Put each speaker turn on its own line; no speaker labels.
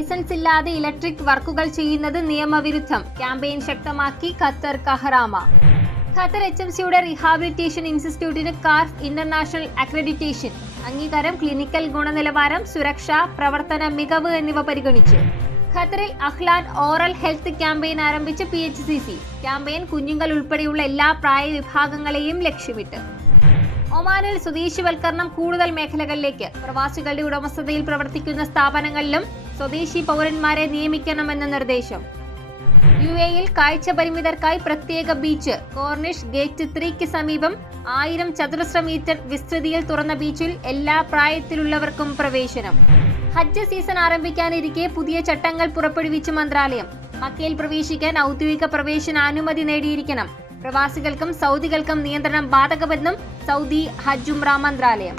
Licence ഇല്ലാതെ electric വർക്കുകൾ ചെയ്യുന്നത് നിയമവിരുദ്ധം. ക്യാമ്പയിൻ ശക്തമാക്കി Qatar Kahramaa. Qatar H M സിയുടെ റീഹാബിലിറ്റേഷൻ ഇൻസ്റ്റിറ്റ്യൂട്ടിന് കാർഫ് ഇന്റർനാഷണൽ അക്രഡിറ്റേഷൻ. അംഗീകാരം ക്ലിനിക്കൽ ഗുണനിലവാരം സുരക്ഷ പ്രവർത്തന മികവ് എന്നിവ പരിഗണിച്ച്. ഖത്തറിൽ അഹ്ലാൻ ഓറൽ ഹെൽത്ത് ക്യാമ്പയിൻ ആരംഭിച്ച് P H C C. Campaign കുഞ്ഞുങ്ങൾ ഉൾപ്പെടെയുള്ള എല്ലാ പ്രായ വിഭാഗങ്ങളെയും ലക്ഷ്യമിട്ട്. ഒമാനിൽ സ്വദേശിവൽക്കരണം കൂടുതൽ മേഖലകളിലേക്ക്. പ്രവാസികളുടെ ഉടമസ്ഥതയിൽ പ്രവർത്തിക്കുന്ന സ്ഥാപനങ്ങളിലും സ്വദേശി പൗരന്മാരെ നിയമിക്കണമെന്ന നിർദ്ദേശം. യു എയിൽ കാഴ്ച പരിമിതർക്കായി പ്രത്യേക ബീച്ച്. കോർണിഷ് ഗേറ്റ് ത്രീക്ക് സമീപം ആയിരം ചതുരശ്ര മീറ്റർ വിസ്തൃതിയിൽ തുറന്ന ബീച്ചിൽ എല്ലാ പ്രായത്തിലുള്ളവർക്കും പ്രവേശനം. ഹജ്ജ് സീസൺ ആരംഭിക്കാനിരിക്കെ പുതിയ ചട്ടങ്ങൾ പുറപ്പെടുവിച്ച മന്ത്രാലയം. മക്കയിൽ പ്രവേശിക്കാൻ ഔദ്യോഗിക പ്രവേശന അനുമതി നേടിയിരിക്കണം. പ്രവാസികൾക്കും സൗദികൾക്കും നിയന്ത്രണം ബാധകമെന്നും സൗദി ഹജ്ജുംറ മന്ത്രാലയം.